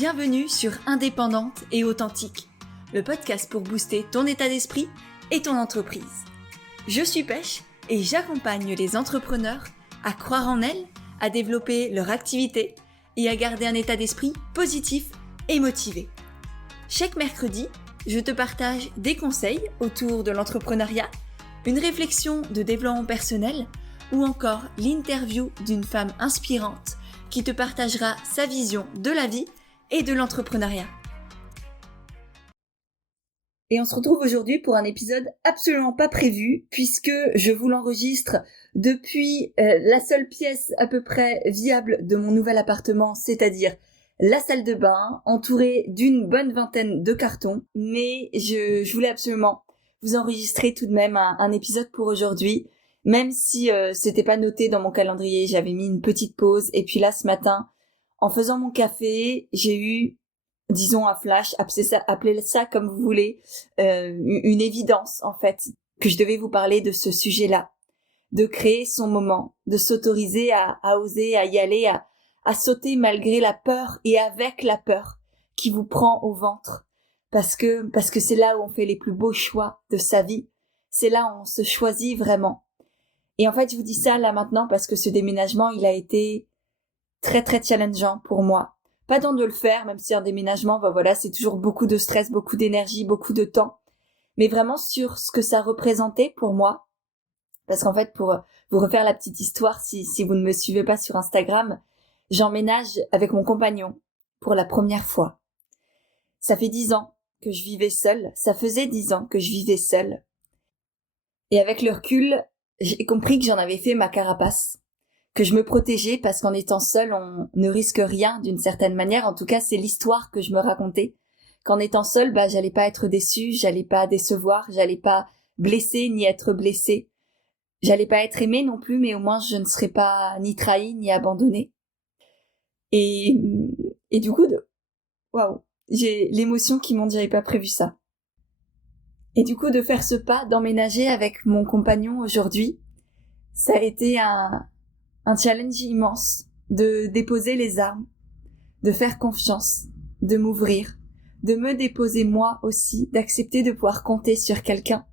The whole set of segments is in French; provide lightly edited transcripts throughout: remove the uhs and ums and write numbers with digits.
Bienvenue sur Indépendante et Authentique, le podcast pour booster ton état d'esprit et ton entreprise. Je suis Pêche et j'accompagne les entrepreneurs à croire en elles, à développer leur activité et à garder un état d'esprit positif et motivé. Chaque mercredi, je te partage des conseils autour de l'entrepreneuriat, une réflexion de développement personnel ou encore l'interview d'une femme inspirante qui te partagera sa vision de la vie et de l'entrepreneuriat. Et on se retrouve aujourd'hui pour un épisode absolument pas prévu puisque je vous l'enregistre depuis la seule pièce à peu près viable de mon nouvel appartement, c'est-à-dire la salle de bain, entourée d'une bonne vingtaine de cartons. Mais je voulais absolument vous enregistrer tout de même un épisode pour aujourd'hui, même si c'était pas noté dans mon calendrier. J'avais mis une petite pause et puis là ce matin, en faisant mon café, j'ai eu, disons un flash, appelez ça comme vous voulez, une évidence en fait, que je devais vous parler de ce sujet-là, de créer son moment, de s'autoriser à oser, à y aller, à sauter malgré la peur et avec la peur qui vous prend au ventre, parce que c'est là où on fait les plus beaux choix de sa vie, c'est là où on se choisit vraiment. Et en fait, je vous dis ça là maintenant parce que ce déménagement, il a été très très challengeant pour moi. Pas tant de le faire, même si un déménagement, c'est toujours beaucoup de stress, beaucoup d'énergie, beaucoup de temps. Mais vraiment sur ce que ça représentait pour moi. Parce qu'en fait, pour vous refaire la petite histoire, si vous ne me suivez pas sur Instagram, j'emménage avec mon compagnon pour la première fois. Ça fait 10 ans que je vivais seule. Ça faisait 10 ans que je vivais seule. Et avec le recul, j'ai compris que j'en avais fait ma carapace. Que je me protégeais parce qu'en étant seule, on ne risque rien d'une certaine manière. En tout cas, c'est l'histoire que je me racontais. Qu'en étant seule, j'allais pas être déçue, j'allais pas décevoir, j'allais pas blesser ni être blessée. J'allais pas être aimée non plus, mais au moins je ne serais pas ni trahie ni abandonnée. Et du coup, waouh, j'ai l'émotion qui m'ont dit j'avais pas prévu ça. Et du coup, de faire ce pas, d'emménager avec mon compagnon aujourd'hui, ça a été un challenge immense, de déposer les armes, de faire confiance, de m'ouvrir, de me déposer moi aussi, d'accepter de pouvoir compter sur quelqu'un.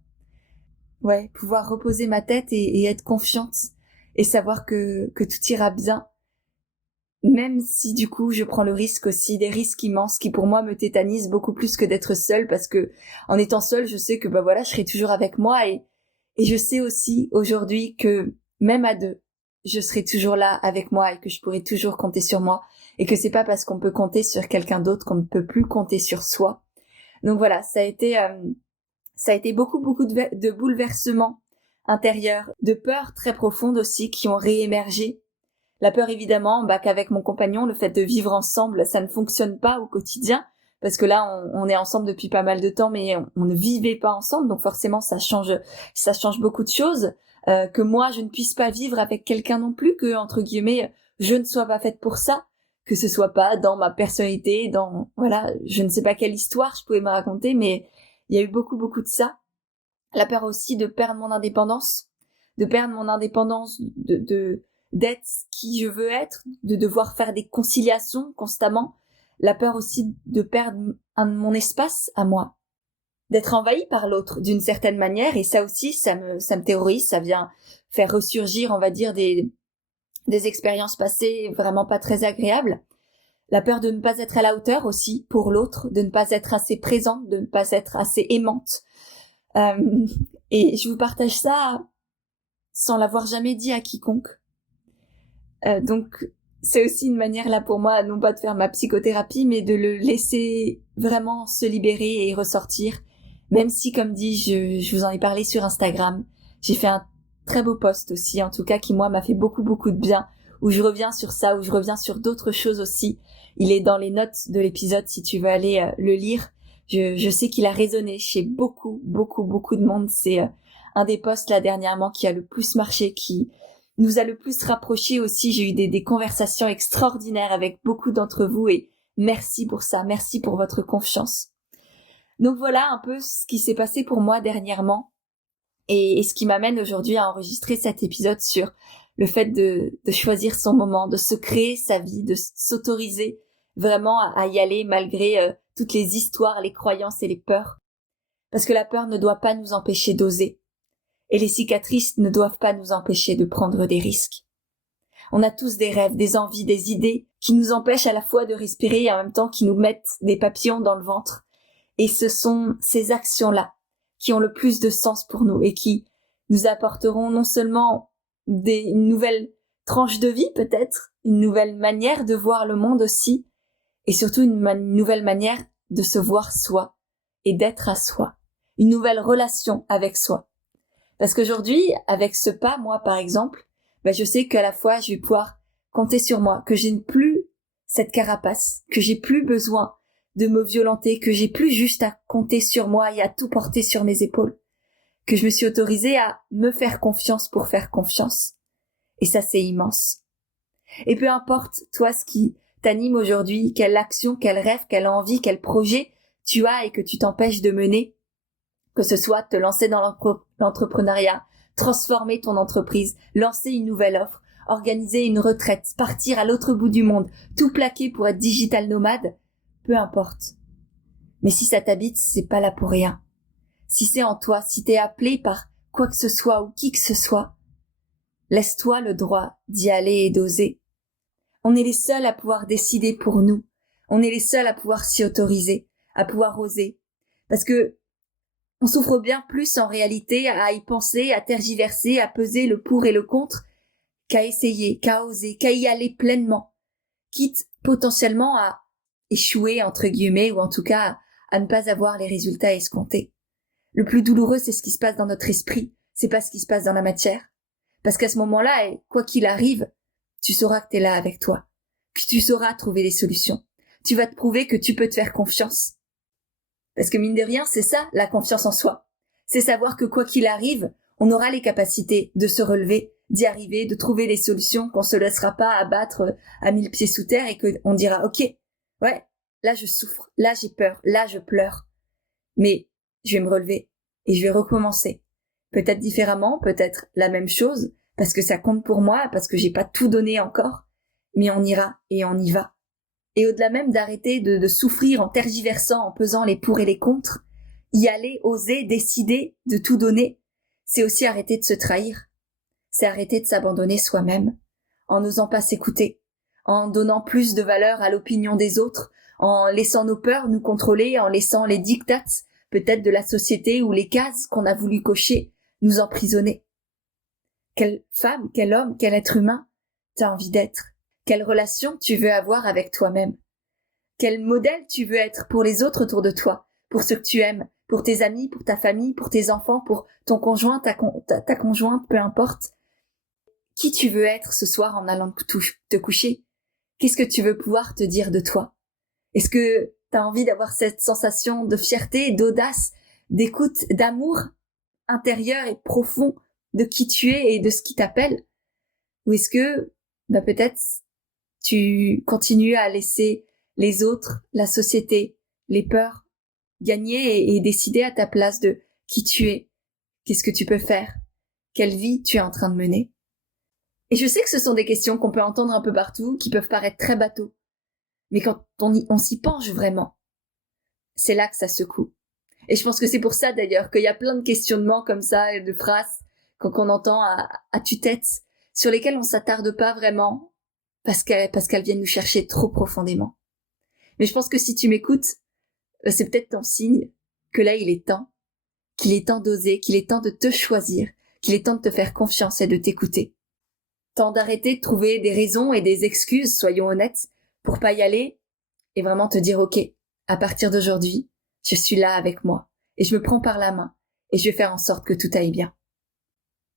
Ouais, pouvoir reposer ma tête et être confiante et savoir que tout ira bien. Même si du coup je prends le risque aussi, des risques immenses qui pour moi me tétanisent beaucoup plus que d'être seule, parce que en étant seule, je sais que je serai toujours avec moi et je sais aussi aujourd'hui que même à deux, je serai toujours là avec moi et que je pourrai toujours compter sur moi et que c'est pas parce qu'on peut compter sur quelqu'un d'autre qu'on ne peut plus compter sur soi. Donc voilà, ça a été beaucoup de bouleversements intérieurs, de peurs très profondes aussi qui ont réémergé. La peur évidemment, qu'avec mon compagnon, le fait de vivre ensemble, ça ne fonctionne pas au quotidien parce que là on est ensemble depuis pas mal de temps mais on ne vivait pas ensemble, donc forcément ça change beaucoup de choses. Que moi je ne puisse pas vivre avec quelqu'un non plus, que entre guillemets je ne sois pas faite pour ça, que ce soit pas dans ma personnalité, je ne sais pas quelle histoire je pouvais me raconter, mais il y a eu beaucoup de ça. La peur aussi de perdre mon indépendance, de d'être qui je veux être, de devoir faire des conciliations constamment. La peur aussi de perdre mon espace à moi, d'être envahi par l'autre d'une certaine manière, et ça aussi ça me terrorise, ça vient faire ressurgir, on va dire, des expériences passées vraiment pas très agréables. La peur de ne pas être à la hauteur aussi pour l'autre, de ne pas être assez présente, de ne pas être assez aimante. Et je vous partage ça sans l'avoir jamais dit à quiconque. Donc c'est aussi une manière là pour moi, non pas de faire ma psychothérapie, mais de le laisser vraiment se libérer et ressortir. Même si, comme dit, je vous en ai parlé sur Instagram, j'ai fait un très beau post aussi, en tout cas, qui moi m'a fait beaucoup de bien, où je reviens sur ça, où je reviens sur d'autres choses aussi. Il est dans les notes de l'épisode si tu veux aller le lire. Je sais qu'il a résonné chez beaucoup de monde. C'est un des posts là dernièrement qui a le plus marché, qui nous a le plus rapprochés aussi. J'ai eu des conversations extraordinaires avec beaucoup d'entre vous et merci pour ça, merci pour votre confiance. Donc voilà un peu ce qui s'est passé pour moi dernièrement et ce qui m'amène aujourd'hui à enregistrer cet épisode sur le fait de choisir son moment, de se créer sa vie, de s'autoriser vraiment à y aller malgré toutes les histoires, les croyances et les peurs. Parce que la peur ne doit pas nous empêcher d'oser. Et les cicatrices ne doivent pas nous empêcher de prendre des risques. On a tous des rêves, des envies, des idées qui nous empêchent à la fois de respirer et en même temps qui nous mettent des papillons dans le ventre. Et ce sont ces actions-là qui ont le plus de sens pour nous et qui nous apporteront non seulement une nouvelle tranche de vie peut-être, une nouvelle manière de voir le monde aussi, et surtout une nouvelle manière de se voir soi et d'être à soi, une nouvelle relation avec soi. Parce qu'aujourd'hui, avec ce pas, moi par exemple, je sais qu'à la fois je vais pouvoir compter sur moi, que je n'ai plus cette carapace, que j'ai plus besoin de me violenter, que j'ai plus juste à compter sur moi et à tout porter sur mes épaules, que je me suis autorisée à me faire confiance pour faire confiance. Et ça, c'est immense. Et peu importe, toi, ce qui t'anime aujourd'hui, quelle action, quel rêve, quelle envie, quel projet tu as et que tu t'empêches de mener, que ce soit te lancer dans l'entrepreneuriat, transformer ton entreprise, lancer une nouvelle offre, organiser une retraite, partir à l'autre bout du monde, tout plaquer pour être digital nomade, peu importe. Mais si ça t'habite, c'est pas là pour rien. Si c'est en toi, si t'es appelé par quoi que ce soit ou qui que ce soit, laisse-toi le droit d'y aller et d'oser. On est les seuls à pouvoir décider pour nous. On est les seuls à pouvoir s'y autoriser, à pouvoir oser. Parce que on souffre bien plus en réalité à y penser, à tergiverser, à peser le pour et le contre, qu'à essayer, qu'à oser, qu'à y aller pleinement. Quitte potentiellement à échouer, entre guillemets, ou en tout cas à ne pas avoir les résultats escomptés. Le plus douloureux, c'est ce qui se passe dans notre esprit, c'est pas ce qui se passe dans la matière. Parce qu'à ce moment-là, quoi qu'il arrive, tu sauras que t'es là avec toi, que tu sauras trouver des solutions. Tu vas te prouver que tu peux te faire confiance. Parce que mine de rien, c'est ça, la confiance en soi. C'est savoir que quoi qu'il arrive, on aura les capacités de se relever, d'y arriver, de trouver des solutions, qu'on se laissera pas abattre à 1000 pieds sous terre et qu'on dira, ok, ouais, là je souffre, là j'ai peur, là je pleure. Mais je vais me relever et je vais recommencer. Peut-être différemment, peut-être la même chose, parce que ça compte pour moi, parce que j'ai pas tout donné encore. Mais on ira et on y va. Et au-delà même d'arrêter de souffrir en tergiversant, en pesant les pour et les contre, y aller, oser, décider de tout donner, c'est aussi arrêter de se trahir. C'est arrêter de s'abandonner soi-même, en n'osant pas s'écouter, en donnant plus de valeur à l'opinion des autres, en laissant nos peurs nous contrôler, en laissant les diktats, peut-être de la société ou les cases qu'on a voulu cocher, nous emprisonner. Quelle femme, quel homme, quel être humain t'as envie d'être? Quelle relation tu veux avoir avec toi-même? Quel modèle tu veux être pour les autres autour de toi, pour ceux que tu aimes, pour tes amis, pour ta famille, pour tes enfants, pour ton conjoint, ta conjointe, peu importe. Qui tu veux être ce soir en allant te coucher? Qu'est-ce que tu veux pouvoir te dire de toi? Est-ce que t'as envie d'avoir cette sensation de fierté, d'audace, d'écoute, d'amour intérieur et profond de qui tu es et de ce qui t'appelle? Ou est-ce que, peut-être, tu continues à laisser les autres, la société, les peurs gagner et décider à ta place de qui tu es, qu'est-ce que tu peux faire, quelle vie tu es en train de mener? Et je sais que ce sont des questions qu'on peut entendre un peu partout, qui peuvent paraître très bateaux. Mais quand on s'y penche vraiment, c'est là que ça secoue. Et je pense que c'est pour ça d'ailleurs qu'il y a plein de questionnements comme ça et de phrases qu'on entend à tue-tête, sur lesquelles on s'attarde pas vraiment parce qu'elles viennent nous chercher trop profondément. Mais je pense que si tu m'écoutes, c'est peut-être ton signe que là il est temps, qu'il est temps d'oser, qu'il est temps de te choisir, qu'il est temps de te faire confiance et de t'écouter. Temps d'arrêter de trouver des raisons et des excuses, soyons honnêtes, pour pas y aller et vraiment te dire ok, à partir d'aujourd'hui, je suis là avec moi et je me prends par la main et je vais faire en sorte que tout aille bien.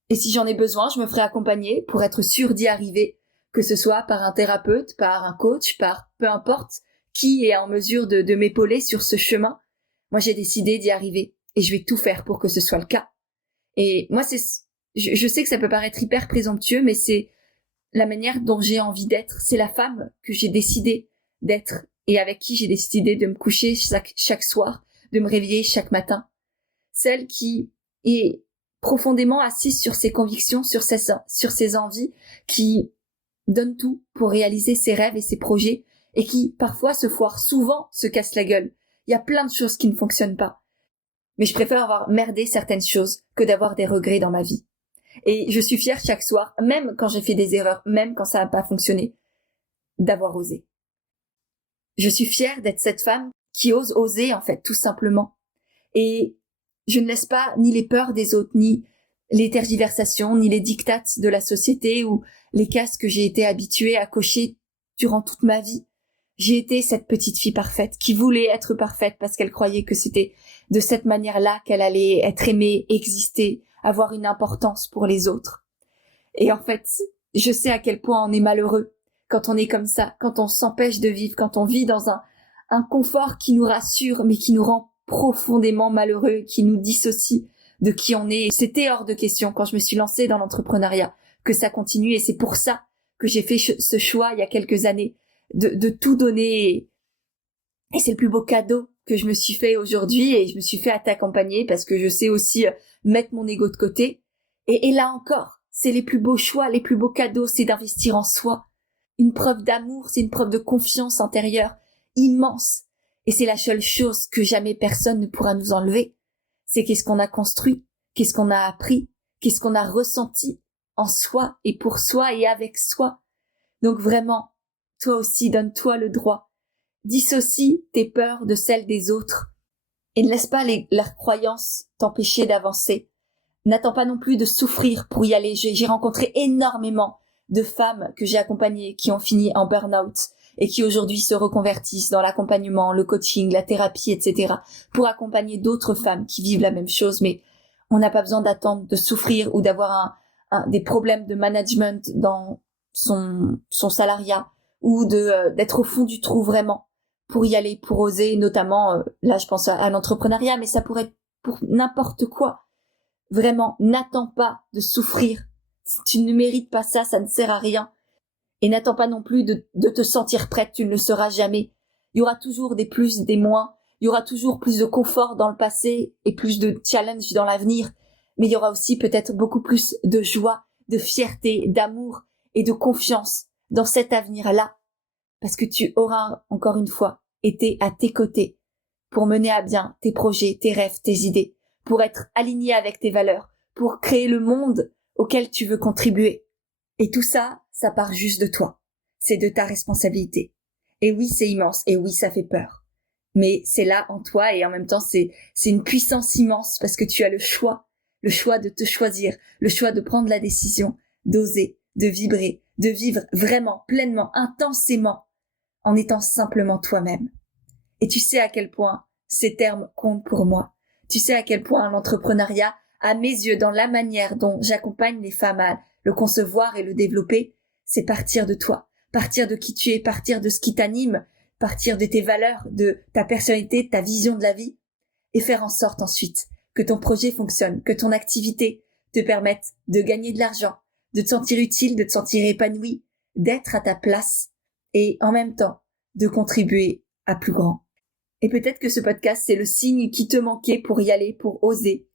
Et si j'en ai besoin, je me ferai accompagner pour être sûre d'y arriver, que ce soit par un thérapeute, par un coach, par peu importe qui est en mesure de m'épauler sur ce chemin. Moi, j'ai décidé d'y arriver et je vais tout faire pour que ce soit le cas. Et moi, je sais que ça peut paraître hyper présomptueux, mais c'est la manière dont j'ai envie d'être. C'est la femme que j'ai décidé d'être et avec qui j'ai décidé de me coucher chaque soir, de me réveiller chaque matin. Celle qui est profondément assise sur ses convictions, sur ses envies, qui donne tout pour réaliser ses rêves et ses projets et qui, parfois, souvent se cassent la gueule. Il y a plein de choses qui ne fonctionnent pas. Mais je préfère avoir merdé certaines choses que d'avoir des regrets dans ma vie. Et je suis fière chaque soir, même quand j'ai fait des erreurs, même quand ça n'a pas fonctionné, d'avoir osé. Je suis fière d'être cette femme qui ose oser, en fait, tout simplement. Et je ne laisse pas ni les peurs des autres, ni les tergiversations, ni les dictates de la société ou les cases que j'ai été habituée à cocher durant toute ma vie. J'ai été cette petite fille parfaite qui voulait être parfaite parce qu'elle croyait que c'était de cette manière-là qu'elle allait être aimée, exister, avoir une importance pour les autres. Et en fait, je sais à quel point on est malheureux quand on est comme ça, quand on s'empêche de vivre, quand on vit dans un confort qui nous rassure mais qui nous rend profondément malheureux, qui nous dissocie de qui on est. C'était hors de question quand je me suis lancée dans l'entrepreneuriat que ça continue, et c'est pour ça que j'ai fait ce choix il y a quelques années de tout donner. Et c'est le plus beau cadeau que je me suis fait aujourd'hui, et je me suis fait à t'accompagner parce que je sais aussi mettre mon ego de côté. Et là encore, c'est les plus beaux choix, les plus beaux cadeaux, c'est d'investir en soi. Une preuve d'amour, c'est une preuve de confiance intérieure immense. Et c'est la seule chose que jamais personne ne pourra nous enlever. C'est qu'est-ce qu'on a construit, qu'est-ce qu'on a appris, qu'est-ce qu'on a ressenti en soi et pour soi et avec soi. Donc vraiment, toi aussi, donne-toi le droit. Dissocie tes peurs de celles des autres et ne laisse pas leurs croyances t'empêcher d'avancer. N'attends pas non plus de souffrir pour y aller. J'ai rencontré énormément de femmes que j'ai accompagnées qui ont fini en burn-out et qui aujourd'hui se reconvertissent dans l'accompagnement, le coaching, la thérapie, etc. pour accompagner d'autres femmes qui vivent la même chose. Mais on n'a pas besoin d'attendre de souffrir ou d'avoir des problèmes de management dans son salariat ou d'être au fond du trou vraiment pour y aller, pour oser, notamment, là je pense à l'entrepreneuriat, mais ça pourrait être pour n'importe quoi. Vraiment, n'attends pas de souffrir. Si tu ne mérites pas ça, ça ne sert à rien. Et n'attends pas non plus de te sentir prête, tu ne le seras jamais. Il y aura toujours des plus, des moins. Il y aura toujours plus de confort dans le passé et plus de challenge dans l'avenir. Mais il y aura aussi peut-être beaucoup plus de joie, de fierté, d'amour et de confiance dans cet avenir-là. Parce que tu auras, encore une fois, été à tes côtés pour mener à bien tes projets, tes rêves, tes idées, pour être aligné avec tes valeurs, pour créer le monde auquel tu veux contribuer. Et tout ça, ça part juste de toi. C'est de ta responsabilité. Et oui, c'est immense. Et oui, ça fait peur. Mais c'est là en toi, et en même temps, c'est une puissance immense parce que tu as le choix de te choisir, le choix de prendre la décision, d'oser, de vibrer, de vivre vraiment, pleinement, intensément, en étant simplement toi-même. Et tu sais à quel point ces termes comptent pour moi. Tu sais à quel point l'entrepreneuriat, à mes yeux, dans la manière dont j'accompagne les femmes à le concevoir et le développer, c'est partir de toi, partir de qui tu es, partir de ce qui t'anime, partir de tes valeurs, de ta personnalité, de ta vision de la vie, et faire en sorte ensuite que ton projet fonctionne, que ton activité te permette de gagner de l'argent, de te sentir utile, de te sentir épanoui, d'être à ta place et en même temps de contribuer à plus grand. Et peut-être que ce podcast, c'est le signe qui te manquait pour y aller, pour oser.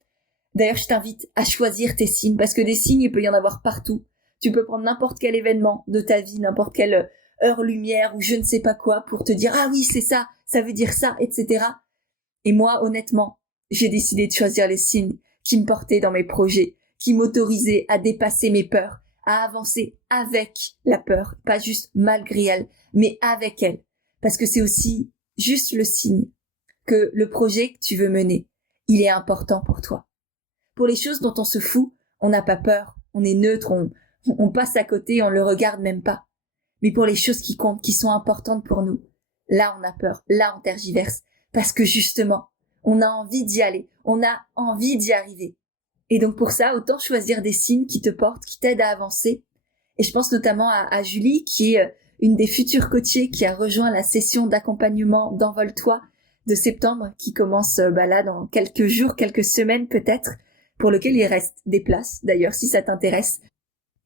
D'ailleurs, je t'invite à choisir tes signes, parce que des signes, il peut y en avoir partout. Tu peux prendre n'importe quel événement de ta vie, n'importe quelle heure lumière ou je ne sais pas quoi pour te dire « Ah oui, c'est ça, ça veut dire ça, etc. » Et moi, honnêtement, j'ai décidé de choisir les signes qui me portaient dans mes projets, qui m'autorisaient à dépasser mes peurs, à avancer avec la peur, pas juste malgré elle, mais avec elle. Parce que c'est aussi juste le signe que le projet que tu veux mener, il est important pour toi. Pour les choses dont on se fout, on n'a pas peur, on est neutre, on passe à côté, on le regarde même pas. Mais pour les choses qui comptent, qui sont importantes pour nous, là on a peur, là on tergiverse, parce que justement, on a envie d'y aller, on a envie d'y arriver. Et donc pour ça, autant choisir des signes qui te portent, qui t'aident à avancer. Et je pense notamment à Julie, qui est une des futures coachées qui a rejoint la session d'accompagnement d'Envole-toi de septembre, qui commence là dans quelques jours, quelques semaines peut-être, pour lequel il reste des places, d'ailleurs, si ça t'intéresse,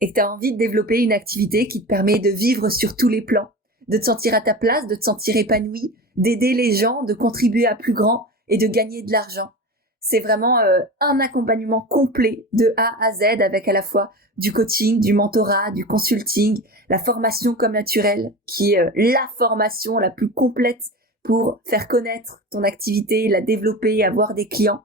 et que tu as envie de développer une activité qui te permet de vivre sur tous les plans, de te sentir à ta place, de te sentir épanoui, d'aider les gens, de contribuer à plus grand et de gagner de l'argent. C'est vraiment un accompagnement complet de A à Z avec à la fois du coaching, du mentorat, du consulting, la formation comme naturelle qui est la formation la plus complète pour faire connaître ton activité, la développer, avoir des clients.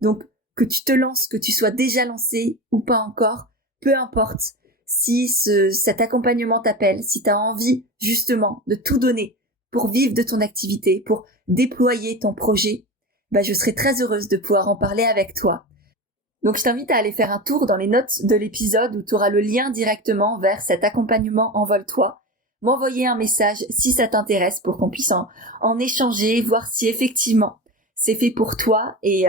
Donc que tu te lances, que tu sois déjà lancé ou pas encore, peu importe. Si cet accompagnement t'appelle, si tu as envie justement de tout donner pour vivre de ton activité, pour déployer ton projet, je serai très heureuse de pouvoir en parler avec toi. Donc je t'invite à aller faire un tour dans les notes de l'épisode où tu auras le lien directement vers cet accompagnement Envole-toi. M'envoyer un message si ça t'intéresse pour qu'on puisse en échanger, voir si effectivement c'est fait pour toi et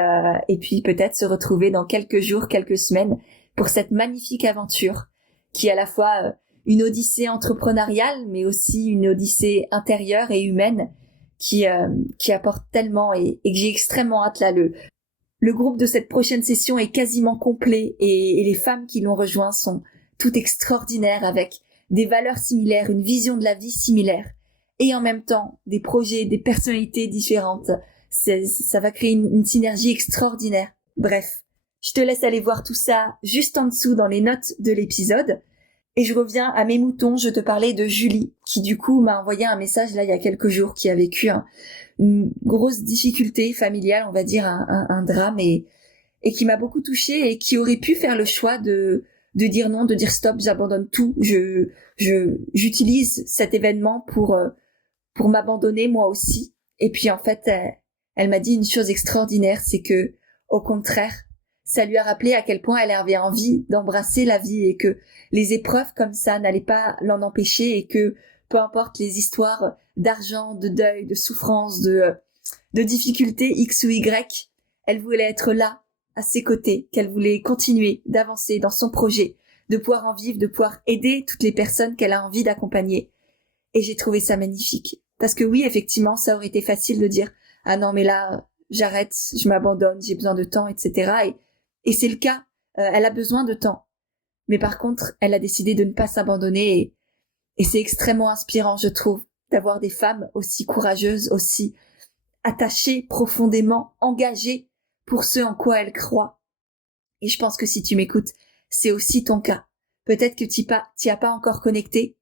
puis peut-être se retrouver dans quelques jours, quelques semaines pour cette magnifique aventure qui est à la fois une odyssée entrepreneuriale mais aussi une odyssée intérieure et humaine qui apporte tellement et que j'ai extrêmement hâte là. Le groupe de cette prochaine session est quasiment complet et les femmes qui l'ont rejoint sont toutes extraordinaires avec des valeurs similaires, une vision de la vie similaire et en même temps des projets, des personnalités différentes. Ça va créer une synergie extraordinaire. Bref, je te laisse aller voir tout ça juste en dessous dans les notes de l'épisode. Et je reviens à mes moutons, je te parlais de Julie, qui du coup m'a envoyé un message là il y a quelques jours, qui a vécu une grosse difficulté familiale, on va dire un drame, et qui m'a beaucoup touchée et qui aurait pu faire le choix de dire non, de dire stop, j'abandonne tout, j'utilise cet événement pour m'abandonner moi aussi. Et puis en fait, elle m'a dit une chose extraordinaire, c'est que au contraire, ça lui a rappelé à quel point elle avait envie d'embrasser la vie et que les épreuves comme ça n'allaient pas l'en empêcher et que peu importe les histoires d'argent, de deuil, de souffrance, de difficultés X ou Y, elle voulait être là, à ses côtés, qu'elle voulait continuer d'avancer dans son projet, de pouvoir en vivre, de pouvoir aider toutes les personnes qu'elle a envie d'accompagner. Et j'ai trouvé ça magnifique. Parce que oui, effectivement, ça aurait été facile de dire « Ah non, mais là, j'arrête, je m'abandonne, j'ai besoin de temps, etc. » Et c'est le cas, elle a besoin de temps. Mais par contre, elle a décidé de ne pas s'abandonner et c'est extrêmement inspirant, je trouve, d'avoir des femmes aussi courageuses, aussi attachées, profondément engagées pour ce en quoi elles croient. Et je pense que si tu m'écoutes, c'est aussi ton cas. Peut-être que tu n'y as pas encore connecté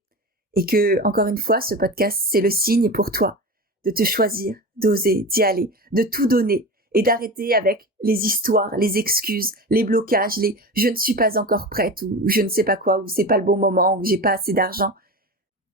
et que, encore une fois, ce podcast, c'est le signe pour toi de te choisir, d'oser, d'y aller, de tout donner et d'arrêter avec les histoires, les excuses, les blocages, les « je ne suis pas encore prête » ou « je ne sais pas quoi » ou « c'est pas le bon moment » ou « j'ai pas assez d'argent ».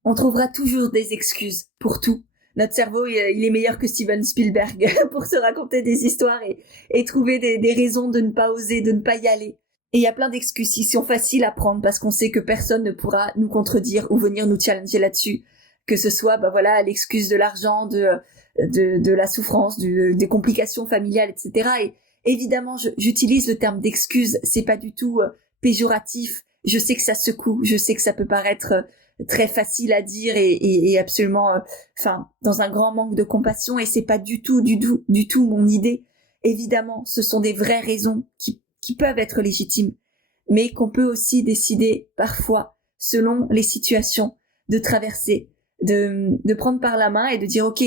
On trouvera toujours des excuses pour tout. Notre cerveau, il est meilleur que Steven Spielberg pour se raconter des histoires et trouver des raisons de ne pas oser, de ne pas y aller. Et il y a plein d'excuses qui sont faciles à prendre parce qu'on sait que personne ne pourra nous contredire ou venir nous challenger là-dessus. Que ce soit, l'excuse de l'argent, de la souffrance, des complications familiales, etc. Et évidemment, j'utilise le terme d'excuse. C'est pas du tout péjoratif. Je sais que ça secoue. Je sais que ça peut paraître très facile à dire et absolument, dans un grand manque de compassion. Et c'est pas du tout mon idée. Évidemment, ce sont des vraies raisons qui peuvent être légitimes, mais qu'on peut aussi décider parfois, selon les situations, de traverser, de prendre par la main et de dire ok,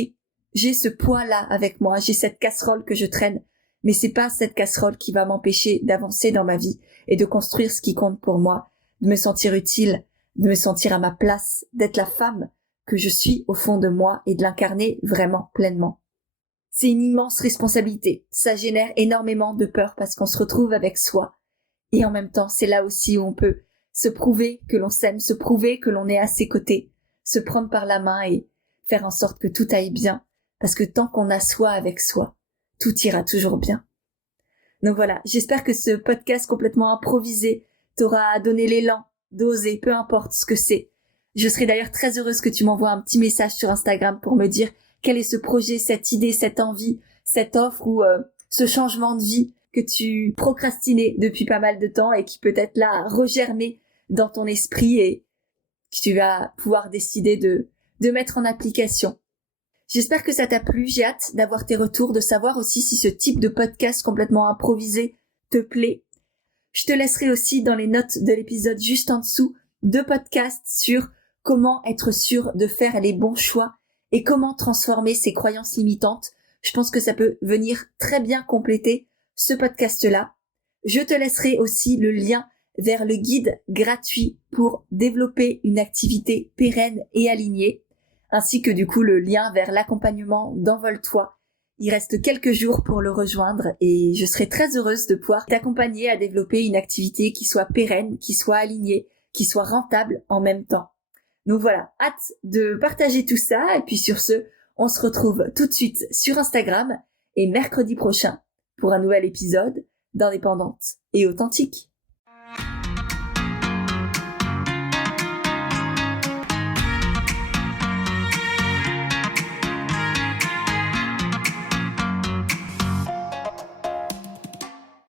j'ai ce poids-là avec moi, j'ai cette casserole que je traîne, mais c'est pas cette casserole qui va m'empêcher d'avancer dans ma vie et de construire ce qui compte pour moi, de me sentir utile, de me sentir à ma place, d'être la femme que je suis au fond de moi et de l'incarner vraiment pleinement. C'est une immense responsabilité. Ça génère énormément de peur parce qu'on se retrouve avec soi. Et en même temps, c'est là aussi où on peut se prouver que l'on s'aime, se prouver que l'on est à ses côtés, se prendre par la main et faire en sorte que tout aille bien. Parce que tant qu'on a soi avec soi, tout ira toujours bien. Donc voilà, j'espère que ce podcast complètement improvisé t'aura donné l'élan d'oser, peu importe ce que c'est. Je serai d'ailleurs très heureuse que tu m'envoies un petit message sur Instagram pour me dire quel est ce projet, cette idée, cette envie, cette offre ou ce changement de vie que tu procrastinais depuis pas mal de temps et qui peut-être là a regermé dans ton esprit et que tu vas pouvoir décider de mettre en application. J'espère que ça t'a plu, j'ai hâte d'avoir tes retours, de savoir aussi si ce type de podcast complètement improvisé te plaît. Je te laisserai aussi dans les notes de l'épisode juste en dessous 2 podcasts sur comment être sûr de faire les bons choix et comment transformer ses croyances limitantes. Je pense que ça peut venir très bien compléter ce podcast-là. Je te laisserai aussi le lien vers le guide gratuit pour développer une activité pérenne et alignée, ainsi que du coup le lien vers l'accompagnement d'Envole-toi. Il reste quelques jours pour le rejoindre et je serai très heureuse de pouvoir t'accompagner à développer une activité qui soit pérenne, qui soit alignée, qui soit rentable en même temps. Donc voilà, hâte de partager tout ça et puis sur ce, on se retrouve tout de suite sur Instagram et mercredi prochain pour un nouvel épisode d'Indépendante et Authentique.